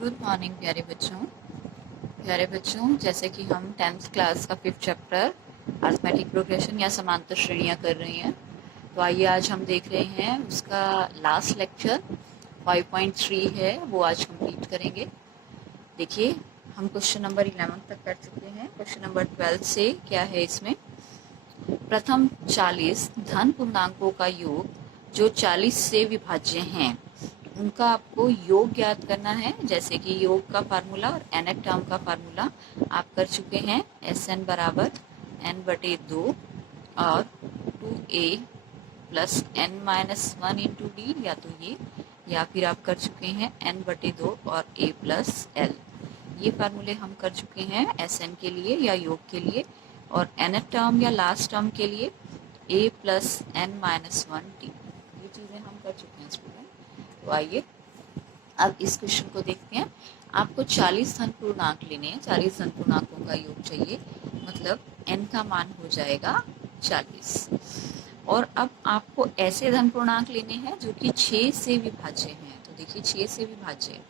Good morning प्यारे बच्चों, जैसे कि हम 10th क्लास का 5th चैप्टर अरिथमेटिक प्रोग्रेशन या समांतर श्रेणियां कर रहे हैं। तो आइए आज हम देख रहे हैं उसका लास्ट लेक्चर 5.3 है, वो आज कंप्लीट करेंगे। देखिए, हम क्वेश्चन नंबर 11 तक कर चुके हैं। क्वेश्चन नंबर 12 से क्या है इसमें, प्रथम 40 धन पूर्णांकों का योग जो 40 से विभाज्य हैं उनका आपको योग ज्ञात करना है। जैसे कि योग का फार्मूला और nth टर्म का फार्मूला आप कर चुके हैं। Sn बराबर n/2 और 2a plus n-1 into D, या तो ये, या फिर आप कर चुके हैं n/2 और a प्लस l। ये फार्मूले हम कर चुके हैं Sn के लिए या योग के लिए, और nth टर्म या लास्ट टर्म के लिए a प्लस n-1 टी। ये चीज़ें हम कर चुके हैं स्टूडेंट। तो आइए अब इस क्वेश्चन को देखते हैं। आपको 40 धन पूर्णांक लेने हैं, 40 धन पूर्णांकों का योग चाहिए, मतलब n का मान हो जाएगा 40। और अब आपको ऐसे धन पूर्णांक लेने हैं जो कि 6 से विभाज्य हैं। तो देखिए 6 से विभाज्य,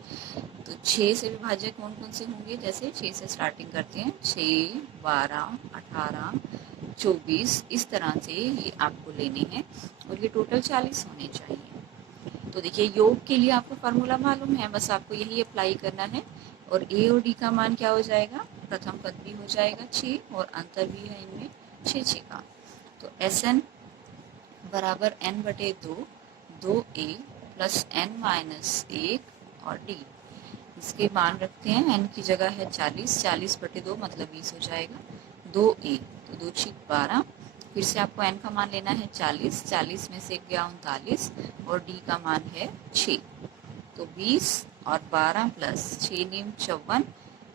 तो 6 से विभाज्य कौन कौन से होंगे, जैसे 6 से स्टार्टिंग करते हैं, 6, 12, 18, 24, इस तरह से ये आपको लेने हैं और ये टोटल 40 होने चाहिए। तो देखिए योग के लिए आपको फार्मूला मालूम है, बस आपको यही अप्लाई करना है। और ए और डी का मान क्या हो जाएगा, प्रथम पद भी हो जाएगा 6 और अंतर भी है इनमें 6 का। तो Sn बराबर n/2, 2a प्लस n-1 और d। इसके मान रखते हैं, n की जगह है 40, 40/2 मतलब 20 हो जाएगा। 2a तो 2 6 12, फिर से आपको n का मान लेना है 40, 40 में से गया 39 और d का मान है 6। तो 20 और 12 प्लस 6 नीम 54,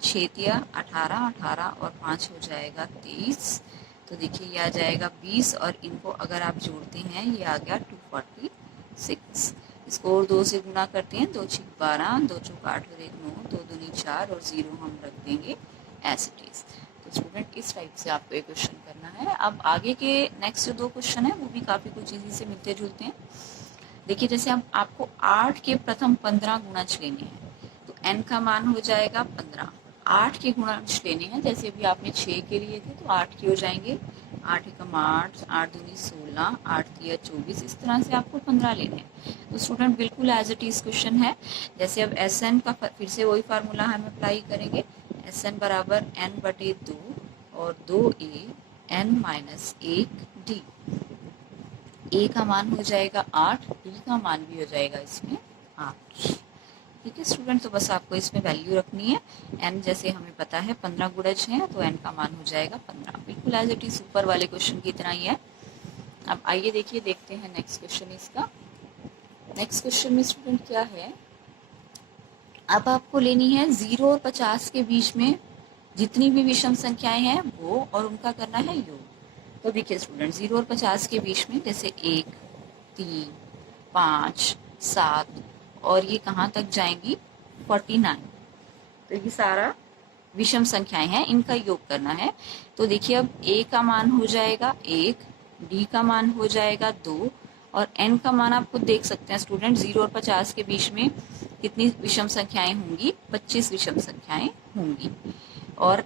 6 तिया 18, 18 और 5 हो जाएगा 23। तो देखिए ये आ जाएगा 20 और इनको अगर आप जोड़ते हैं ये आ गया 246। इसको और 2 से गुना करते हैं, 2 6 12, 2 चौक 8 और 1 9, 2 दूनी 4 और 0 हम रख देंगे एज इट इज। तो स्टूडेंट इस टाइप से आपको ये क्वेश्चन करना है। अब आगे के नेक्स्ट जो 2 क्वेश्चन है वो भी काफ़ी कुछ इसी से मिलते जुलते हैं। देखिए जैसे हम आपको 8 के प्रथम 15 गुणज लेने हैं, तो n का मान हो जाएगा 15। 8 के गुणज लेने हैं, जैसे अभी आपने 6 के लिए थे तो 8 के हो जाएंगे, 8 एकम 8, 8 दूनी 16, 8 तिया 24, इस तरह से आपको 15 लेने हैं। तो स्टूडेंट बिल्कुल एज इट इज क्वेश्चन है। जैसे अब Sn का फिर से वही फार्मूला हम अप्लाई करेंगे। Sn बराबर n/2 और 2a n-1 d। a का मान हो जाएगा 8, d का मान भी हो जाएगा इसमें 8। ठीक है स्टूडेंट, तो बस आपको इसमें वैल्यू रखनी है। n जैसे हमें पता है 15 गुणज है, तो n का मान हो जाएगा 15, बिल्कुल एज इट इज ऊपर वाले क्वेश्चन की तरह ही है। अब आइए देखिए, देखते हैं नेक्स्ट क्वेश्चन इसका। नेक्स्ट क्वेश्चन में स्टूडेंट क्या है, अब आपको लेनी है 0 और 50 के बीच में जितनी भी विषम संख्याएं हैं वो, और उनका करना है योग। तो देखिए स्टूडेंट 0 और 50 के बीच में जैसे 1, 3, 5, 7 और ये कहाँ तक जाएंगी 49। तो ये सारा विषम संख्याएं हैं, इनका योग करना है। तो देखिए अब a का मान हो जाएगा 1, d का मान हो जाएगा 2 और n का मान आप खुद देख सकते हैं स्टूडेंट। 0 और 50 के बीच में कितनी विषम संख्याएं होंगी, 25 विषम संख्याएं होंगी। और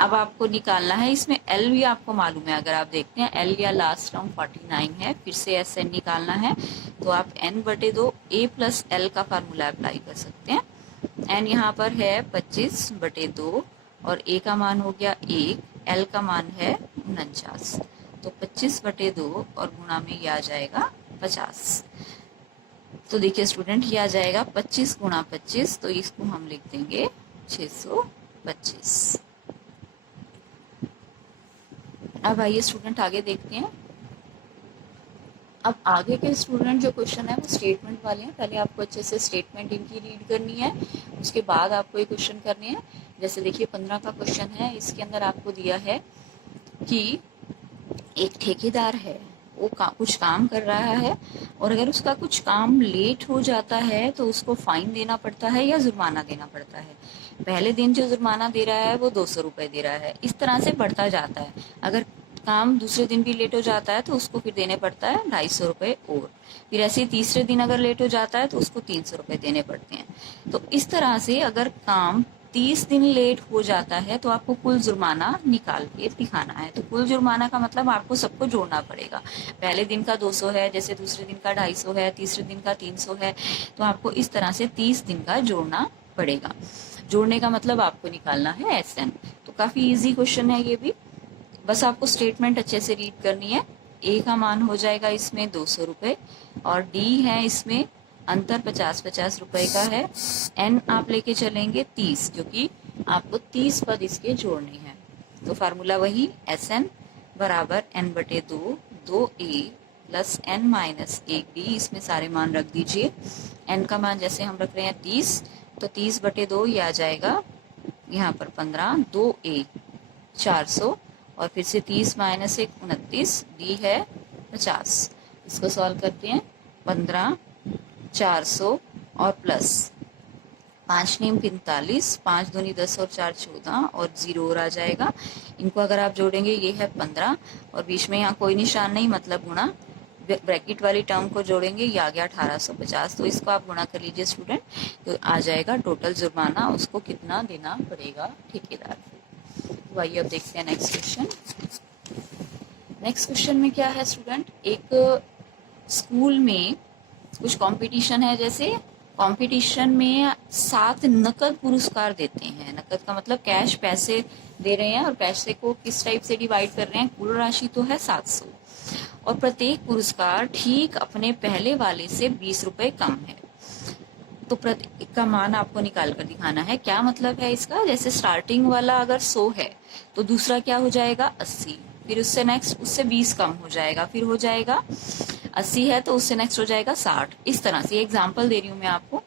अब आपको निकालना है, इसमें L भी आपको मालूम है, अगर आप देखते हैं L या लास्ट टर्म 49 है, फिर से Sn निकालना है तो आप n/2 a प्लस l का फार्मूला अप्लाई कर सकते हैं। n यहाँ पर है 25/2 और a का मान हो गया 1, l का मान है 49, तो 25/2 और गुणा में ये आ जाएगा 50। तो देखिए स्टूडेंट ये आ जाएगा 25 गुणा 25, तो इसको हम लिख देंगे 625। अब आइए स्टूडेंट आगे देखते हैं। अब आगे के स्टूडेंट जो क्वेश्चन है वो स्टेटमेंट वाले हैं। पहले आपको अच्छे से स्टेटमेंट इनकी रीड करनी है, उसके बाद आपको ये क्वेश्चन करने हैं। जैसे देखिए 15 का क्वेश्चन है, इसके अंदर आपको दिया है कि एक ठेकेदार है, वो कुछ काम कर रहा है और अगर उसका कुछ काम लेट हो जाता है तो उसको फाइन देना पड़ता है या जुर्माना देना पड़ता है। पहले दिन जो जुर्माना दे रहा है वो 200 रुपये दे रहा है, इस तरह से बढ़ता जाता है। अगर काम दूसरे दिन भी लेट हो जाता है तो उसको फिर देने पड़ता है 250 रुपये और। फिर ऐसे ही तीसरे दिन अगर लेट हो जाता है तो उसको 300 रुपये देने पड़ते हैं। तो इस तरह से अगर काम 30 दिन लेट हो जाता है तो आपको कुल जुर्माना निकाल के दिखाना है। तो कुल जुर्माना का मतलब आपको सबको जोड़ना पड़ेगा। पहले दिन का 200 है, जैसे दूसरे दिन का 250 है, तीसरे दिन का 300 है, तो आपको इस तरह से 30 दिन का जोड़ना पड़ेगा। जोड़ने का मतलब आपको निकालना है SN। तो काफी इजी क्वेश्चन है ये भी, बस आपको स्टेटमेंट अच्छे से रीड करनी है। A का मान हो जाएगा इसमें 200 रुपये और D है इसमें अंतर 50-50 रुपए का है। N आप लेके चलेंगे 30, क्योंकि आपको 30 पद इसके जोड़ने हैं। तो फार्मूला वही SN बराबर N/2 2A plus N minus 1D, इसमें सारे मान रख दीजिए। N का मान जैसे हम रख रहे हैं 30, तो 30/2 ये आ जाएगा यहाँ पर 15, 2A 400 और फिर से 30 माइनस 1 29, D है 50। इसको सॉल्व करते हैं। 15 400 और प्लस 5 नीम 45, 5 दूनी 10 और 4 14 और 0 और आ जाएगा। इनको अगर आप जोड़ेंगे ये है 15 और बीच में यहाँ कोई निशान नहीं, मतलब गुणा। ब्रैकेट वाली टर्म को जोड़ेंगे, ये आ गया 1850। तो इसको आप गुणा कर लीजिए स्टूडेंट, तो आ जाएगा टोटल जुर्माना उसको कितना देना पड़ेगा ठेकेदार को। तो आइए अब देखते हैं नेक्स्ट क्वेश्चन। नेक्स्ट क्वेश्चन में क्या है स्टूडेंट, एक स्कूल में कुछ कंपटीशन है। जैसे कंपटीशन में 7 नकद पुरस्कार देते हैं। नकद का मतलब कैश, पैसे दे रहे हैं और पैसे को किस टाइप से डिवाइड कर रहे हैं। कुल राशि तो है 700 और प्रत्येक पुरस्कार ठीक अपने पहले वाले से 20 रुपए कम है। तो प्रत्येक का मान आपको निकाल कर दिखाना है। क्या मतलब है इसका, जैसे स्टार्टिंग वाला अगर 100 है तो दूसरा क्या हो जाएगा 80, फिर उससे नेक्स्ट उससे 20 कम हो जाएगा, फिर हो जाएगा 80 है तो उससे नेक्स्ट हो जाएगा 60। इस तरह से एग्जाम्पल दे रही हूँ मैं आपको।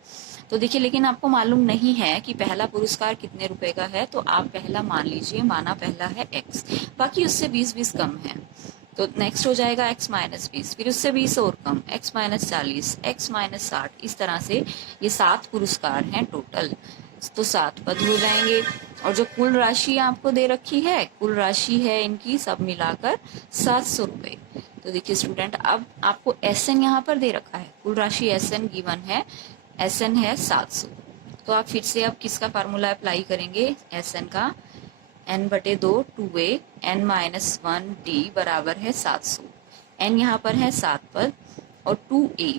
तो देखिए, लेकिन आपको मालूम नहीं है कि पहला पुरस्कार कितने रुपए का है, तो आप पहला मान लीजिए, माना पहला है X, बाकी उससे 20-20 कम है, तो नेक्स्ट हो जाएगा X माइनस 20, फिर उससे 20 और कम X माइनस 40, X माइनस 60। इस तरह से ये 7 पुरस्कार हैं टोटल, तो 7 पद हो जाएंगे। और जो कुल राशि आपको दे रखी है, कुल राशि है इनकी सब मिलाकर 700 रुपये। तो देखिए स्टूडेंट, अब आपको SN यहाँ पर दे रखा है, कुल राशि SN गिवन है, SN है 700। तो आप फिर से अब किसका फार्मूला अप्लाई करेंगे, SN का, N/2 2A N minus 1D बराबर है 700। N यहाँ पर है 7 पद और 2A,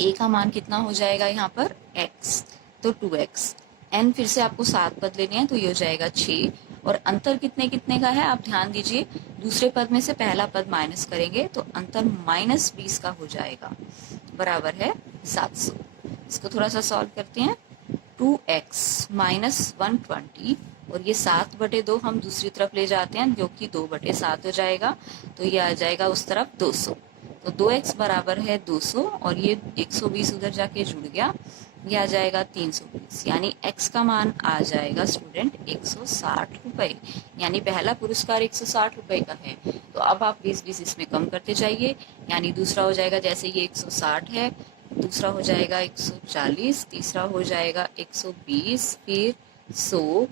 A का मान कितना हो जाएगा यहाँ पर X, तो 2X। N फिर से आपको 7 पद लेने हैं, तो ये हो जाएगा 6 और अंतर कितने कितने का है आप ध्यान दीजिए। दूसरे पद में से पहला पद माइनस करेंगे तो अंतर माइनस 20 का हो जाएगा, बराबर है 700। इसको थोड़ा सा सॉल्व करते हैं। 2x माइनस 120 और ये 7/2 हम दूसरी तरफ ले जाते हैं, जो कि 2/7 हो जाएगा, तो ये आ जाएगा उस तरफ 200। तो 2x बराबर है 200 और ये 120 उधर जाके जुड़ गया, ये आ जाएगा 320, यानी x का मान आ जाएगा स्टूडेंट 160 रुपये। यानी पहला पुरस्कार 160 रुपये का है। तो अब आप 20-20 इसमें कम करते जाइए, यानी दूसरा हो जाएगा, जैसे ये 160 है, दूसरा हो जाएगा 140, तीसरा हो जाएगा 120, फिर 100,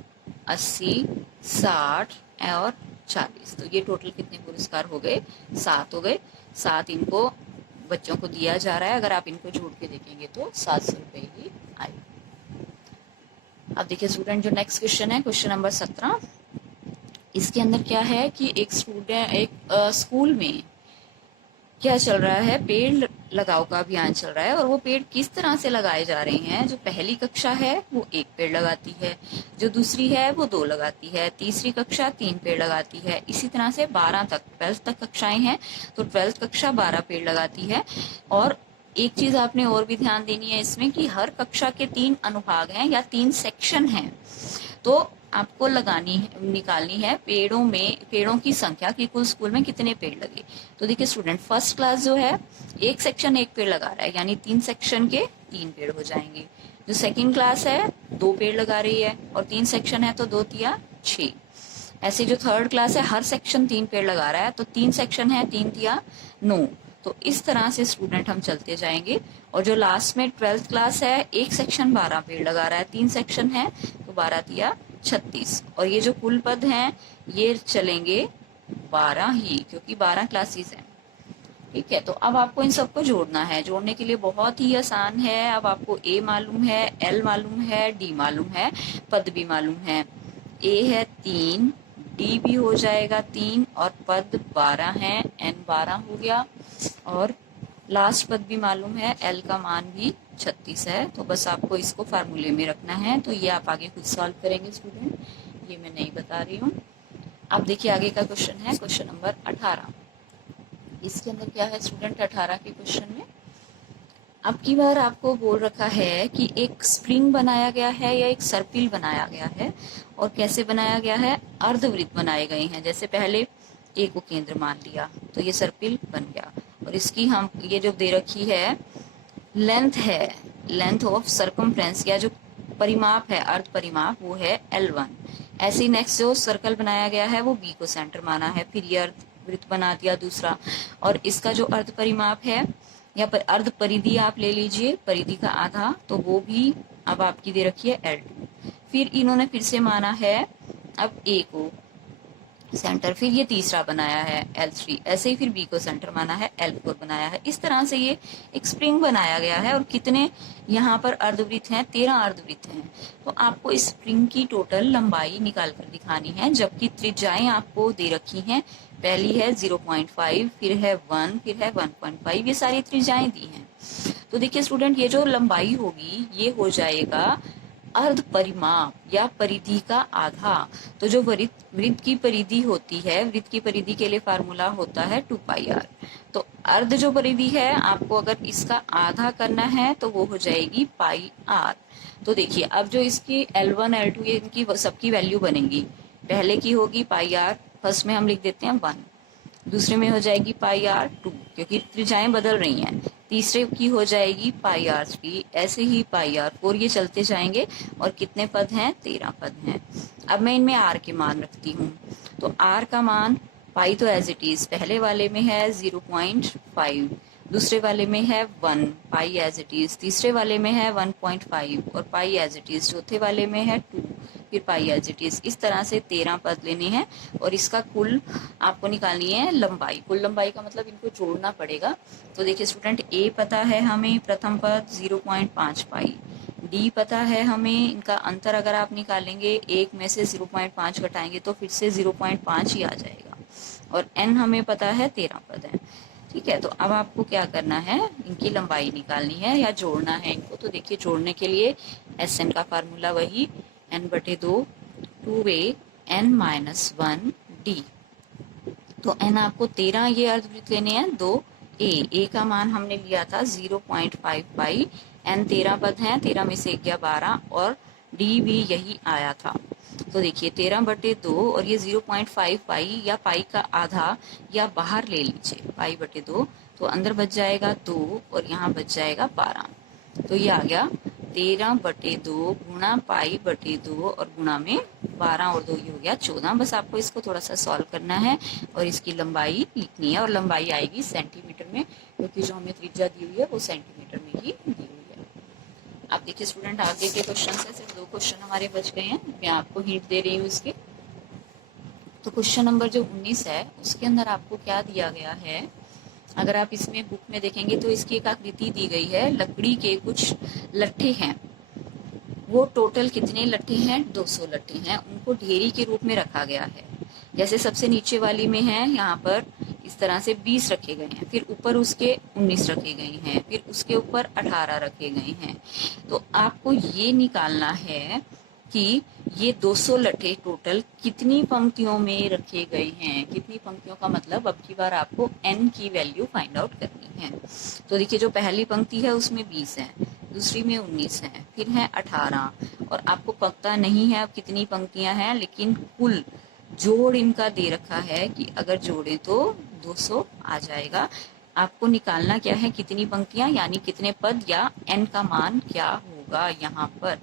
80, 60 और 40। तो ये टोटल कितने पुरस्कार हो गए, 7 हो गए। 7 इनको बच्चों को दिया जा रहा है। अगर आप इनको जोड़ के देखेंगे तो 700 रुपये ही आए। अब देखिए स्टूडेंट, जो नेक्स्ट क्वेश्चन है, क्वेश्चन नंबर 17। इसके अंदर क्या है कि एक स्कूल में क्या चल रहा है, पेड़ लगाओ का अभियान चल रहा है और वो पेड़ किस तरह से लगाए जा रहे हैं। जो पहली कक्षा है वो 1 पेड़ लगाती है, जो दूसरी है वो 2 लगाती है, तीसरी कक्षा 3 पेड़ लगाती है, इसी तरह से 12 तक 12th तक कक्षाएं हैं तो 12th कक्षा 12 पेड़ लगाती है। और एक चीज आपने और भी ध्यान देनी है इसमें कि हर कक्षा के 3 अनुभाग हैं या 3 सेक्शन हैं, तो आपको निकालनी है पेड़ों की संख्या कि कुल स्कूल में कितने पेड़ लगे। तो देखिए स्टूडेंट, फर्स्ट क्लास जो है एक सेक्शन 1 पेड़ लगा रहा है, यानी 3 सेक्शन के 3 पेड़ हो जाएंगे। जो सेकंड क्लास है 2 पेड़ लगा रही है और 3 सेक्शन है तो 2 तिया 6। ऐसे जो थर्ड क्लास है हर सेक्शन 3 पेड़ लगा रहा है, तो 3 सेक्शन है 3 तिया 9। तो इस तरह से स्टूडेंट हम चलते जाएंगे। और जो लास्ट में 12th क्लास है एक सेक्शन 12 पेड़ लगा रहा है, 3 सेक्शन है तो 12 तिया 36। और ये जो कुल पद हैं ये चलेंगे 12 ही, क्योंकि 12 क्लासेस हैं। ठीक है, तो अब आपको इन सबको जोड़ना है। जोड़ने के लिए बहुत ही आसान है। अब आपको ए मालूम है, एल मालूम है, डी मालूम है, पद भी मालूम है। ए है 3, डी भी हो जाएगा 3, और पद 12 है, एन 12 हो गया, और लास्ट पद भी मालूम है, एल का मान भी 36 है। तो बस आपको इसको फार्मूले में रखना है। तो ये आप आगे खुद सॉल्व करेंगे स्टूडेंट, ये मैं नहीं बता रही हूँ। अब देखिए आगे का क्वेश्चन है क्वेश्चन नंबर 18। इसके अंदर क्या है स्टूडेंट 18 के क्वेश्चन में, अब की बार आपको बोल रखा है कि एक स्प्रिंग बनाया गया है या एक सर्पिल बनाया गया है, और कैसे बनाया गया है, अर्धवृत्त बनाए गए हैं। जैसे पहले ए को केंद्र मान लिया तो ये सर्पिल बन गया, और इसकी हम ये जो दे रखी है लेंथ है, लेंथ ऑफ सर्कमफ्रेंस या जो परिमाप है, अर्ध परिमाप, वो है L1। ऐसे ही नेक्स्ट जो सर्कल बनाया गया है वो बी को सेंटर माना है, फिर ये अर्ध वृत्त बना दिया दूसरा, और इसका जो अर्ध परिमाप है या अर्ध परिधि आप ले लीजिए, परिधि का आधा, तो वो भी अब आपकी दे रखी है L2। फिर इन्होंने फिर से माना है अब ए को सेंटर, फिर ये तीसरा बनाया है L3, ऐसे ही फिर बी को सेंटर माना है, L4 बनाया है। इस तरह से ये एक स्प्रिंग बनाया गया है, और कितने यहाँ पर अर्धवृत्त हैं, 13 अर्धवृत्त हैं। तो आपको इस स्प्रिंग की टोटल लंबाई निकाल कर दिखानी है, जबकि त्रिज्याएं आपको दे रखी हैं। पहली है 0.5, फिर है 1, फिर है 1.5, ये सारी त्रिज्याएं दी हैं। तो देखिए स्टूडेंट, ये जो लंबाई होगी ये हो जाएगा अर्ध परिमाप या परिधि का आधा। तो जो वृत्त की परिधि होती है, वृत्त की परिधि के लिए फार्मूला होता है 2πr। तो अर्ध जो परिधि है, आपको अगर इसका आधा करना है तो वो हो जाएगी πr। तो देखिए अब जो इसकी L1 L2 ये इनकी सबकी वैल्यू बनेगी। पहले की होगी πr, फर्स्ट में हम लिख देते हैं 1, दूसरे में हो जाएगी πr2 क्योंकि त्रिज्याएं बदल रही हैं, तीसरे की हो जाएगी πr3, ऐसे ही πr4, ये चलते जाएंगे। और कितने पद हैं, 13 पद हैं। अब मैं इनमें r के मान रखती हूँ। तो r का मान पाई तो एज इट इज, पहले वाले में है 0.5, दूसरे वाले में है 1, पाई एज इट इज, तीसरे वाले में है 1.5 और पाई एज इट इज, चौथे वाले में है 2, फिर पाई एज इट इज। इस तरह से 13 पद लेने हैं, और इसका कुल आपको निकालनी है लंबाई। कुल लंबाई का मतलब इनको जोड़ना पड़ेगा। तो देखिए स्टूडेंट, ए पता है हमें प्रथम पद 0.5 पाई, डी पता है हमें, इनका अंतर अगर आप निकालेंगे, एक में से 0.5 घटाएंगे तो फिर से 0.5 ही आ जाएगा, और एन हमें पता है 13 पद है। ठीक है, तो अब आपको क्या करना है, इनकी लंबाई निकालनी है या जोड़ना है इनको। तो देखिए जोड़ने के लिए एस एन का फार्मूला वही n/2 2a n-1 d। तो n आपको 13 ये अर्धवृत्त लेने हैं, 2a का मान हमने लिया था 0.5 पाई, n 13 पद हैं, 13 में से 12, और d भी यही आया था। तो देखिए 13/2 और ये 0.5 पाई या पाई का आधा या बाहर ले लीजिए पाई/2, तो अंदर बच जाएगा 2 और यहाँ बच जाएगा 12। तो ये आ गया 13/2 गुणा पाई/2 और गुणा में 12 और 2 ये हो गया 14। बस आपको इसको थोड़ा सा सॉल्व करना है और इसकी लंबाई लिखनी है, और लंबाई आएगी सेंटीमीटर में, क्योंकि जो हमें त्रिज्या दी हुई है वो सेंटीमीटर में ही दी हुई है। आप देखिए स्टूडेंट, आगे के क्वेश्चन है, सिर्फ 2 क्वेश्चन हमारे बच गए हैं, मैं आपको हिंट दे रही हूँ इसके। तो क्वेश्चन नंबर जो 19 है उसके अंदर आपको क्या दिया गया है, अगर आप इसमें बुक में देखेंगे तो इसकी एक आकृति दी गई है, लकड़ी के कुछ लट्ठे हैं, वो टोटल कितने लट्ठे हैं, 200 लट्ठे हैं, उनको ढेरी के रूप में रखा गया है। जैसे सबसे नीचे वाली में है, यहाँ पर इस तरह से 20 रखे गए हैं, फिर ऊपर उसके 19 रखे गए हैं, फिर उसके ऊपर 18 रखे गए हैं। तो आपको ये निकालना है कि ये 200 लट्ठे टोटल कितनी पंक्तियों में रखे गए हैं। कितनी पंक्तियों का मतलब अब की बार आपको n की वैल्यू फाइंड आउट करनी है। तो देखिए जो पहली पंक्ति है उसमें 20 है, दूसरी में 19 है, फिर है 18, और आपको पता नहीं है अब कितनी पंक्तियां हैं, लेकिन कुल जोड़ इनका दे रखा है कि अगर जोड़े तो 200 आ जाएगा। आपको निकालना क्या है, कितनी पंक्तियां यानी कितने पद, या n का मान क्या होगा यहाँ पर।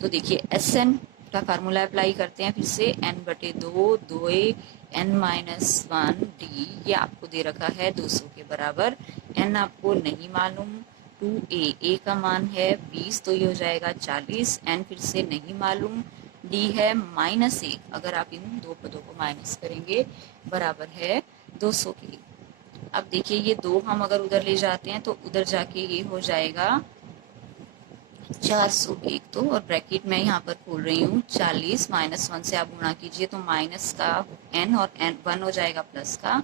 तो देखिए Sn का फार्मूला अप्लाई करते हैं फिर से, n/2 2a n-1 d, ये आपको दे रखा है 200 के बराबर। n आपको नहीं मालूम, 2a, a का मान है 20 तो ये हो जाएगा 40, n फिर से नहीं मालूम, डी है -1, अगर आप इन दो पदों को माइनस करेंगे बराबर है 200 के। अब देखिए ये 2 हम अगर उधर ले जाते हैं तो उधर जाके ये हो जाएगा 401, तो और ब्रैकेट मैं यहाँ पर खोल रही हूँ 40 -1 से आप गुणा कीजिए तो माइनस का n और n 1 हो जाएगा प्लस का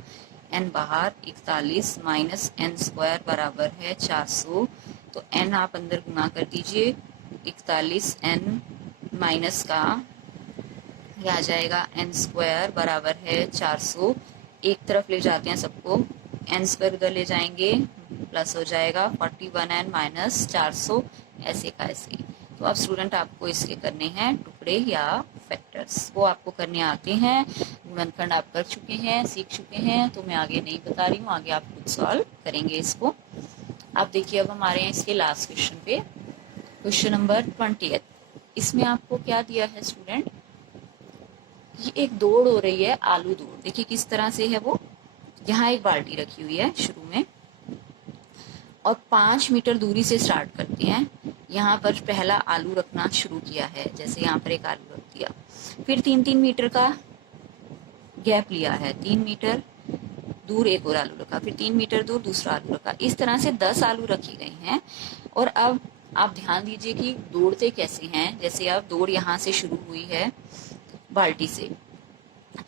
n बाहर 41 माइनस n स्क्वायर बराबर है 400, तो n आप अंदर गुणा कर दीजिए 41 n माइनस का ये आ जाएगा n स्क्वायर बराबर है 400, एक तरफ ले जाते हैं सबको, n स्क्वायर उधर ले जाएंगे प्लस हो जाएगा 41n माइनस 400, ऐसे का ऐसे। तो अब स्टूडेंट आपको इसके करने हैं टुकड़े या फैक्टर्स, वो आपको करने आते हैं, गुणनखंड आप कर चुके हैं, सीख चुके हैं, तो मैं आगे नहीं बता रही हूँ, आगे आप खुद सॉल्व करेंगे इसको। आप देखिए अब हम आ रहे हैं इसके लास्ट क्वेश्चन पे, क्वेश्चन नंबर 20। इसमें आपको क्या दिया है स्टूडेंट, ये एक दौड़ हो रही है, आलू दौड़। देखिए किस तरह से है वो, यहाँ एक बाल्टी रखी हुई है शुरू में और 5 मीटर दूरी से स्टार्ट करते हैं। यहाँ पर पहला आलू रखना शुरू किया है, जैसे यहाँ पर एक आलू रख दिया, फिर 3-3 मीटर का गैप लिया है, 3 मीटर दूर एक और आलू रखा, फिर 3 मीटर दूर दूसरा आलू रखा, इस तरह से 10 आलू रखे गए हैं। और अब आप ध्यान दीजिए कि दौड़ते कैसे हैं, जैसे अब दौड़ यहाँ से शुरू हुई है बाल्टी से,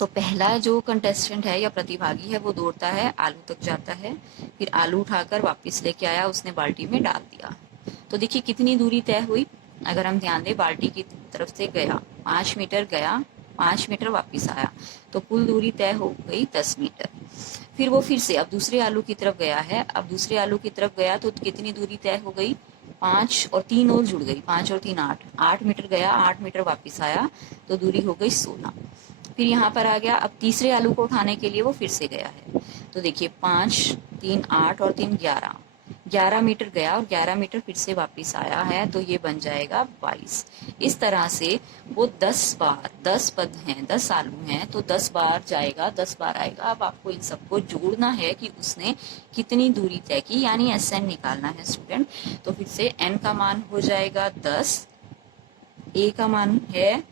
तो पहला जो कंटेस्टेंट है या प्रतिभागी है वो दौड़ता है, आलू तक जाता है, फिर आलू उठाकर वापस लेके आया, उसने बाल्टी में डाल दिया। तो देखिए कितनी दूरी तय हुई, अगर हम ध्यान दें बाल्टी की तरफ से गया 5 मीटर गया, 5 मीटर वापस आया, तो कुल दूरी तय हो गई 10 मीटर। फिर वो फिर से अब दूसरे आलू की तरफ गया है, अब दूसरे आलू की तरफ गया तो कितनी दूरी तय हो गई, 5 और 3 और जुड़ गई, 5 और 3 8 मीटर गया, 8 मीटर वापस आया, तो दूरी हो गई 16। फिर यहाँ पर आ गया, अब तीसरे आलू को उठाने के लिए वो फिर से गया है, तो देखिए 5 3 8 और 3 11 मीटर गया और 11 मीटर फिर से वापस आया है, तो ये बन जाएगा 22। इस तरह से वो 10 बार, 10 पद हैं, 10 आलू हैं, तो 10 बार जाएगा, 10 बार आएगा। अब आपको इन सबको जोड़ना है कि उसने कितनी दूरी तय की, यानी SN निकालना है स्टूडेंट। तो फिर से n का मान हो जाएगा 10, a का मान है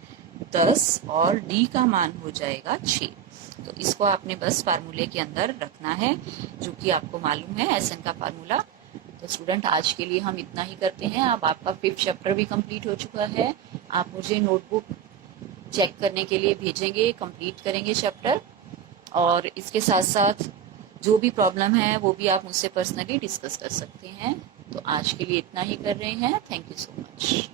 10 और d का मान हो जाएगा 6। तो इसको आपने बस फार्मूले के अंदर रखना है, जो कि आपको मालूम है SN का फार्मूला। तो स्टूडेंट आज के लिए हम इतना ही करते हैं। अब आपका 5th चैप्टर भी कंप्लीट हो चुका है, आप मुझे नोटबुक चेक करने के लिए भेजेंगे, कंप्लीट करेंगे चैप्टर, और इसके साथ साथ जो भी प्रॉब्लम है वो भी आप मुझसे पर्सनली डिस्कस कर सकते हैं। तो आज के लिए इतना ही कर रहे हैं। Thank you so much.